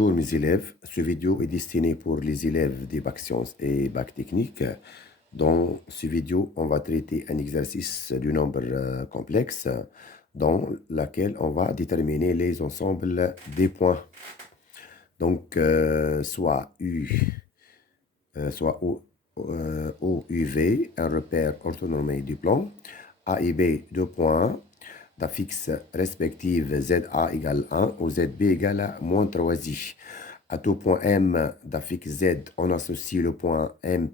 Bonjour mes élèves, ce vidéo est destiné pour les élèves des bacs sciences et bac technique. Dans ce vidéo, on va traiter un exercice du nombre complexe dans lequel on va déterminer les ensembles des points. Donc, soit U, soit O, UV, un repère orthonormé du plan, A et B, deux points, d'affixe respective ZA égale 1 ou ZB égale à moins 3i. À tout point M d'affixe Z, on associe le point M'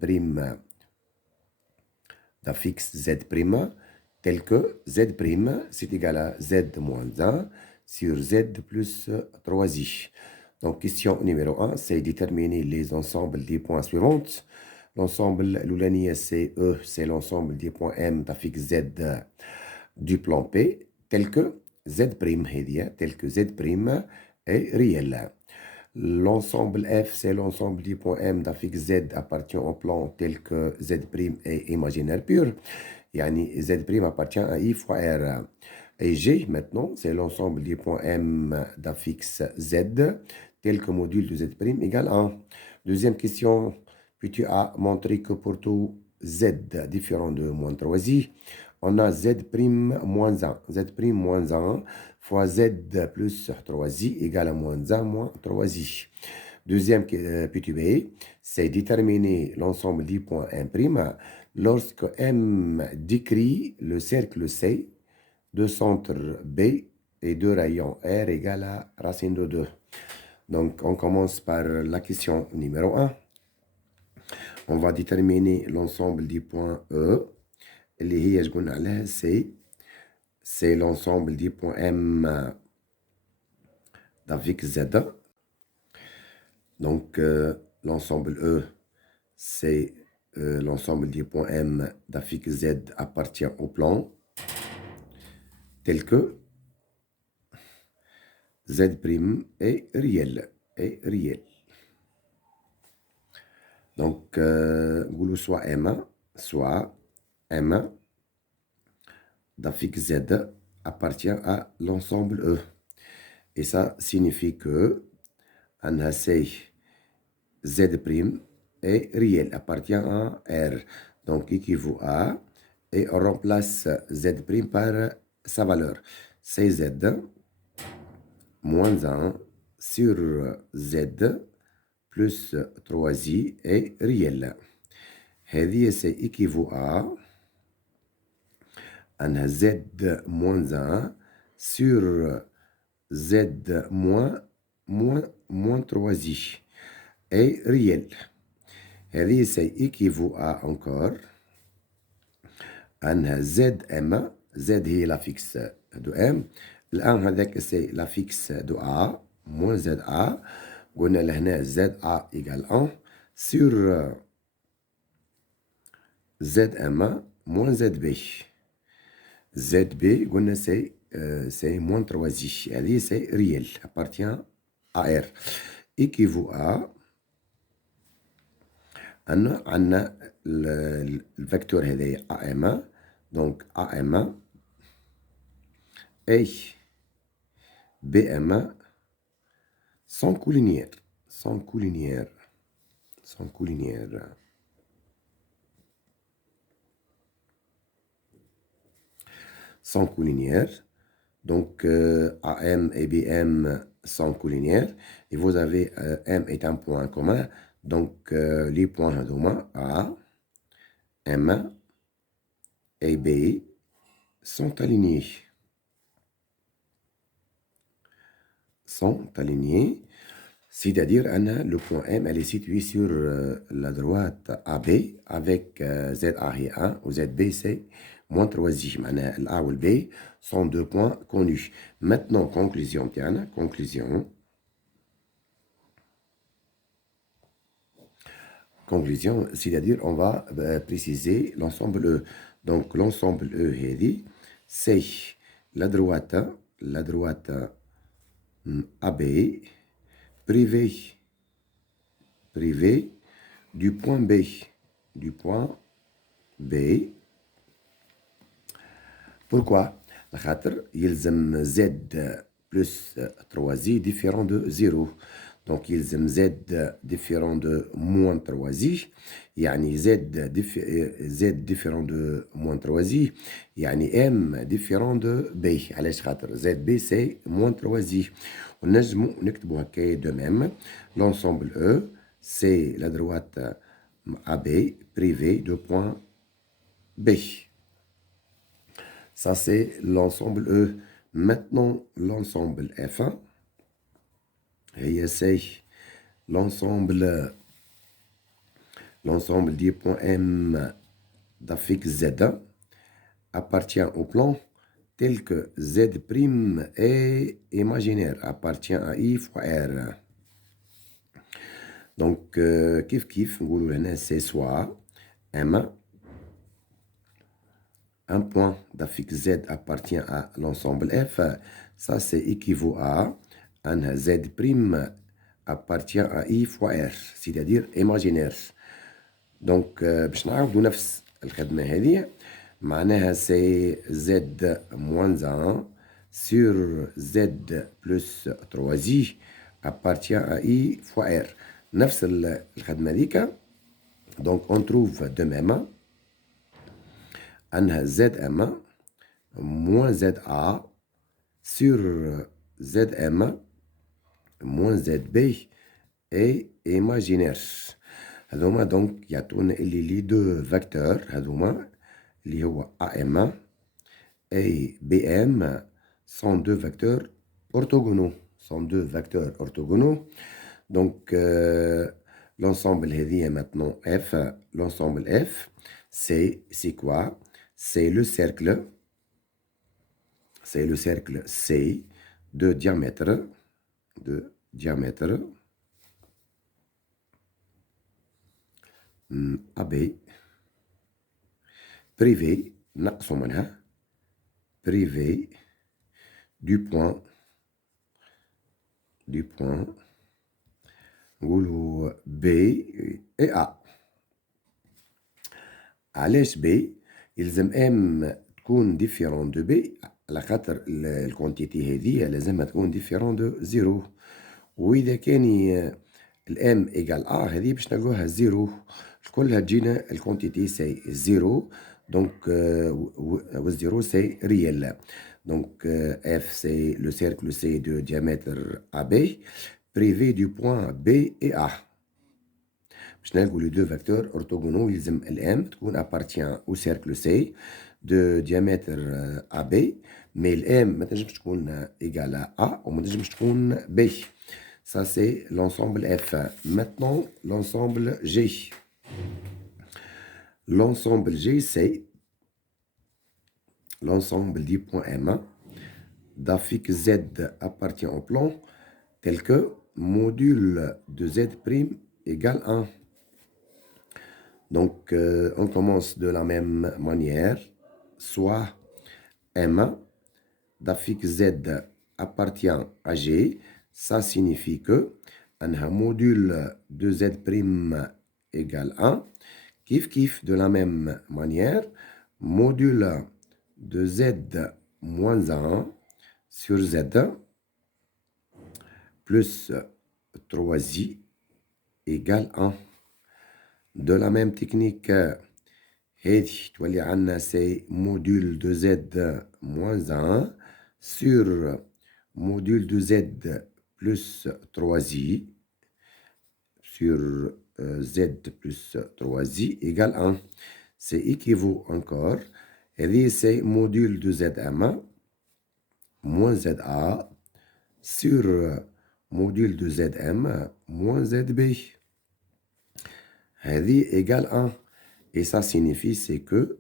d'affixe Z' tel que Z' c'est égal à Z moins 1 sur Z plus 3i. Donc, question numéro 1, c'est déterminer les ensembles des points suivants. L'ensemble l'oulaniya c'est E, c'est l'ensemble des points M d'affixe Z du plan P, tel que Z', tel que Z' est réel. L'ensemble F, c'est l'ensemble des points M d'affixe Z appartient au plan tel que Z' est imaginaire pur. Yani Z' appartient à I fois R. Et G, maintenant, c'est l'ensemble des points M d'affixe Z tel que module de Z' égale 1. Deuxième question, puis tu as montré que pour tout Z différent de moins 3i, on a Z' moins 1. Z' moins 1 fois Z plus 3i égale à moins 1 moins 3i. Deuxième petit B, c'est déterminer l'ensemble des points M' lorsque M décrit le cercle C de centre B et de rayon R égale à racine de 2. Donc, on commence par la question numéro 1. On va déterminer l'ensemble des points E. C'est l'ensemble des points M d'affixe Z. Donc, l'ensemble E, c'est l'ensemble des points M d'affixe Z appartient au plan tel que Z' est réel. Donc, soit M d'affixe Z appartient à l'ensemble E. Et ça signifie que Z' est réel, appartient à R. Donc, équivaut à, et on remplace Z' par sa valeur. C'est Z moins 1 sur Z plus 3i est réel. هذه c'est équivaut à Z moins 1 sur Z moins 3i est réel. هذه c'est équivaut à encore ZM. Z هي l'affixe de M. الآن هذاك c'est l'affixe de A moins ZA. قلنا لهنا ZA égale 1 sur ZM moins ZB. ZB قلنا c'est moins 3i. هذه c'est réel, appartient à R. Équivaut à عندنا الفecteur هذايا AM. Donc AM et BM sans collinière. Sans collinière. Donc, AM et BM sans collinière. Et vous avez M est un point commun. Donc, les points de A, M et B sont alignés. C'est-à-dire le point M elle est situé sur la droite AB avec ZA et 1 ou ZB c'est moins 3i. A ou B sont deux points connus. Maintenant, conclusion, c'est-à-dire on va préciser l'ensemble E. Donc l'ensemble E c'est la droite AB privé du point B. Pourquoi? يلزم Z plus 3i différent de 0. Donc, يلزم Z différent de moins 3i. يعني Z différent de moins 3i. يعني M différent de B. علاش خاطر ZB c'est moins 3i. ونجمو نكتبو هكايا de même. L'ensemble E, c'est la droite AB privée de point B. Ça, c'est l'ensemble E. Maintenant, l'ensemble F1. Et c'est l'ensemble du point M d'affixe Z appartient au plan tel que Z' est imaginaire, appartient à I fois R. Donc, kif, c'est soit M, un point d'affixe Z appartient à l'ensemble F, ça c'est équivaut à un Z' appartient à I fois R, c'est-à-dire imaginaire. Donc, باش نعاودو نفس الخدمة هذه معناها c'est Z moins 1 sur Z plus 3i appartient à I fois R. نفس الخدمة ذيك. Donc, on trouve de même أنها ZM moins ZA sur ZM moins ZB est imaginaire. هذوما دونك يعطونا اللي لي دو فاكتور هذوما اللي هو AM et BM sont deux vecteurs orthogonaux. Donc, l'ensemble هذه maintenant F, l'ensemble F, c'est quoi? C'est le cercle C de diamètre AB privé نقصوا منها privé du point نقولوا B et A. علاش B يلزم M تكون différent de B على خاطر الكونتيتي هذه لازمها تكون différent de 0. وإذا كان الام ايجال ا هذه باش نلقوها 0 كلها تجينا الكونتيتي سي 0 دونك والزيرو سي ريال. دونك اف سي لو سيركل سي دو diamètre AB privé du point B et A. باش نلقوا لي دو فاكتور اورتوغونو يلزم الام تكون appartient au cercle C de diamètre AB مي الام ما تنجمش تكون ايجال A وما تنجمش تكون B. Ça, c'est l'ensemble F. Maintenant, l'ensemble G. L'ensemble G, c'est l'ensemble du point M d'affixe Z appartient au plan tel que module de Z' égale 1. Donc, on commence de la même manière. Soit M d'affixe Z appartient à G. Ça signifie que un module de Z' égale 1. Kif, de la même manière, module de Z moins 1 sur Z plus 3i égale 1. De la même technique, c'est module de Z moins 1 sur module de Z plus 3i sur Z plus 3i égale 1. C'est équivaut encore. Et c'est module de Zm moins Za sur module de Zm moins Zb. هذه égale 1. Et ça signifie c'est que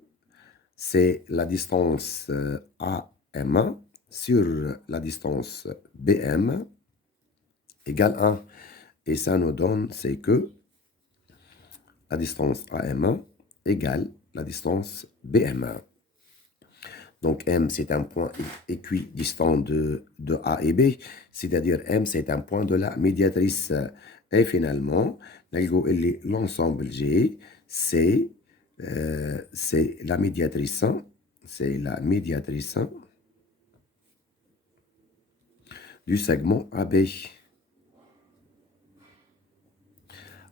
c'est la distance AM sur la distance BM égale 1. Et ça nous donne c'est que la distance AM égale la distance BM. Donc M, c'est un point équidistant de A et B, c'est-à-dire M, c'est un point de la médiatrice. Et finalement, l'ensemble G, c'est la médiatrice, du segment AB.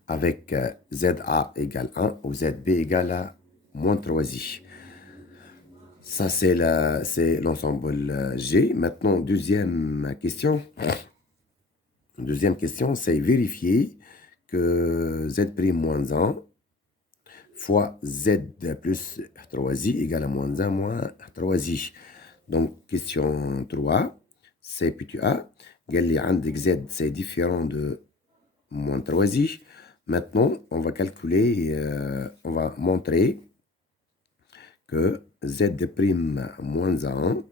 avec ZA égale 1 ou ZB égale à moins 3i. Ça, c'est l'ensemble G. Maintenant, deuxième question. Deuxième question, c'est vérifier que Z' moins 1 fois Z plus 3i égale à moins 1 moins 3i. Donc, question 3, c'est PTA. Z, c'est différent de moins 3i. Maintenant, on va calculer, on va montrer que Z' moins 1,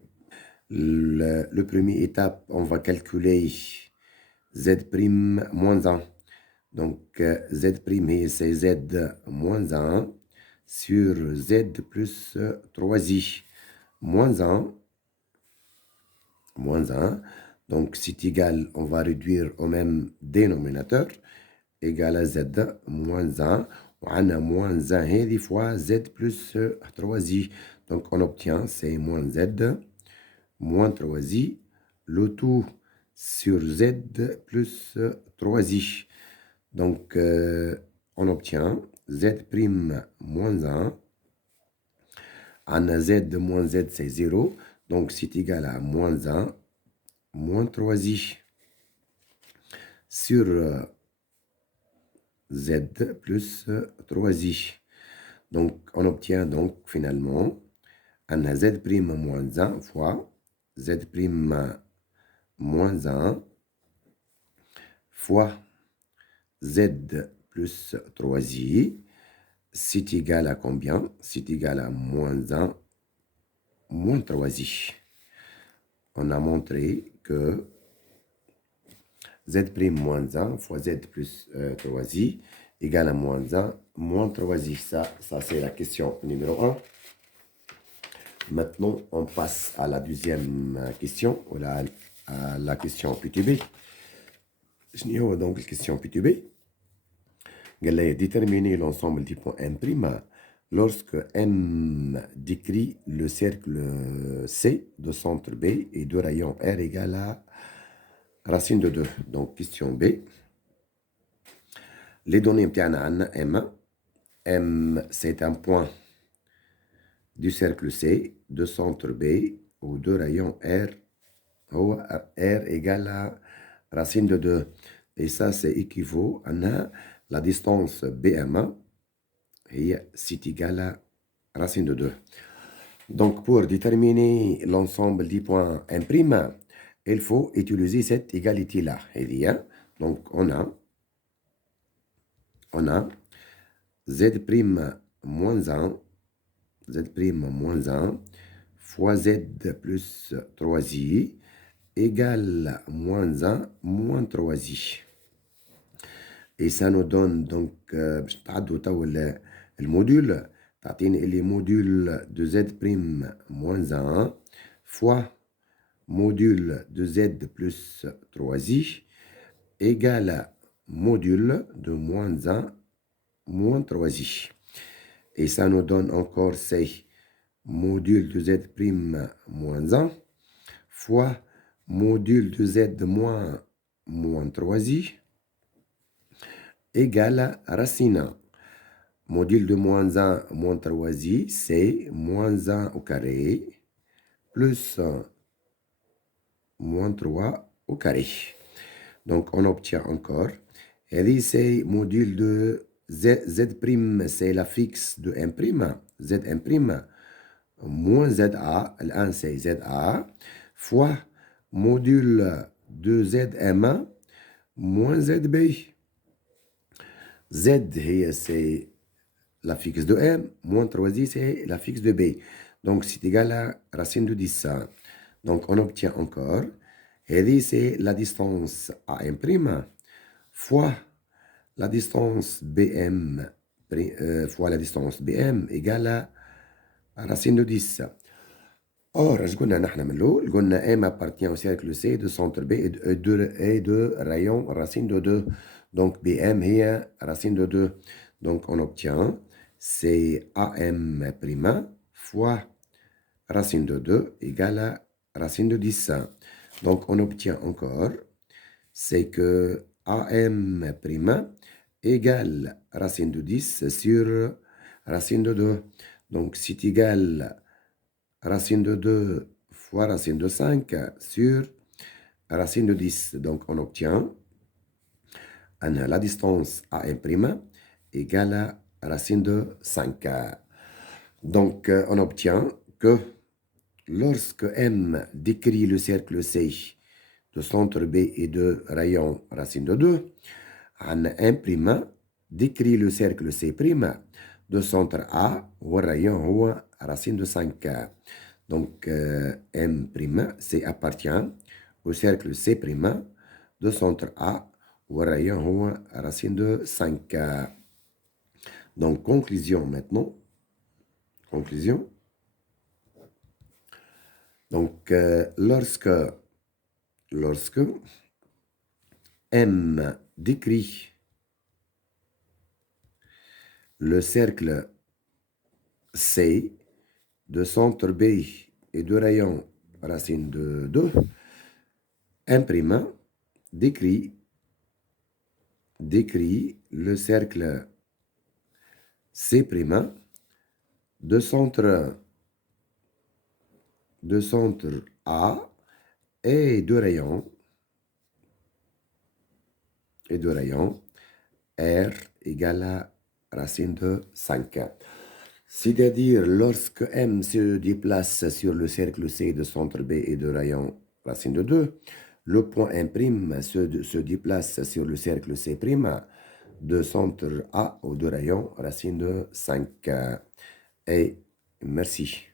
le premier étape, on va calculer Z' moins 1. Donc, Z', c'est Z moins 1 sur Z plus 3i moins 1. Moins 1. Donc, c'est égal, on va réduire au même dénominateur, égal à Z moins 1. On a moins 1 fois Z plus 3i. Donc, on obtient, c'est moins Z moins 3i, le tout sur Z plus 3i. Donc, on obtient Z' moins 1. On a Z moins Z, c'est 0. Donc, c'est égal à moins 1 moins 3i sur Z plus 3i. Donc, on obtient donc finalement on a Z' moins 1 fois Z' moins 1 fois Z plus 3i. C'est égal à combien? C'est égal à moins 1 moins 3i. On a montré que Z' moins 1 fois Z plus 3i égale à moins 1 moins 3i. Ça c'est la question numéro 1. Maintenant, on passe à la deuxième question, ou à la question PTB. Donc, la question PTB. Déterminer l'ensemble des points M' lorsque M décrit le cercle C de centre B et de rayon R égale à racine de 2. Donc, question B. Les données M. M, c'est un point du cercle C de centre B ou de rayon R, où R égale à racine de 2. Et ça, c'est équivaut à la distance BM et c'est égal à racine de 2. Donc, pour déterminer l'ensemble des points M', il faut utiliser cette égalité-là. Donc, on a Z' moins 1, Z' moins 1 fois Z plus 3i égale moins 1 moins 3i. Et ça nous donne donc le module, les modules de Z' moins 1 fois module de Z plus 3i égale à module de moins 1 moins 3i. Et ça nous donne encore c'est module de Z' moins 1 fois module de Z moins 3i égale à racine. Module de moins 1 moins 3i, c'est moins 1 au carré plus moins 3 au carré. Donc, on obtient encore. Et c'est module de Z', c'est la fixe de M', Z'M', moins ZA, l'1 c'est ZA, fois module de Zm moins ZB. Z, c'est la fixe de M, moins 3i, c'est la fixe de B. Donc, c'est égal à racine de 10. Donc, on obtient encore, et c'est la distance AM' fois la distance BM fois la distance BM égale à racine de 10. Or, je connais M appartient au cercle C de centre B et de rayon racine de 2. Donc, BM est racine de 2. Donc, on obtient c'est AM' fois racine de 2 égale à racine de 10. Donc, on obtient encore, c'est que AM' égale racine de 10 sur racine de 2. Donc, c'est égal racine de 2 fois racine de 5 sur racine de 10. Donc, on obtient la distance A' égale à racine de 5. Donc, on obtient que lorsque M décrit le cercle C de centre B et de rayon racine de 2, M' décrit le cercle C' de centre A ou rayon ou racine de 5. Donc, M' c'est appartient au cercle C' de centre A ou rayon ou racine de 5. Donc, conclusion maintenant. Conclusion. Donc, lorsque M décrit le cercle C de centre B et de rayon racine de 2, M' décrit le cercle C' de centre A et de rayon R égale à racine de 5. C'est-à-dire, lorsque M se déplace sur le cercle C de centre B et de rayon racine de 2, le point M' se déplace sur le cercle C' de centre A ou de rayon racine de 5. Et merci.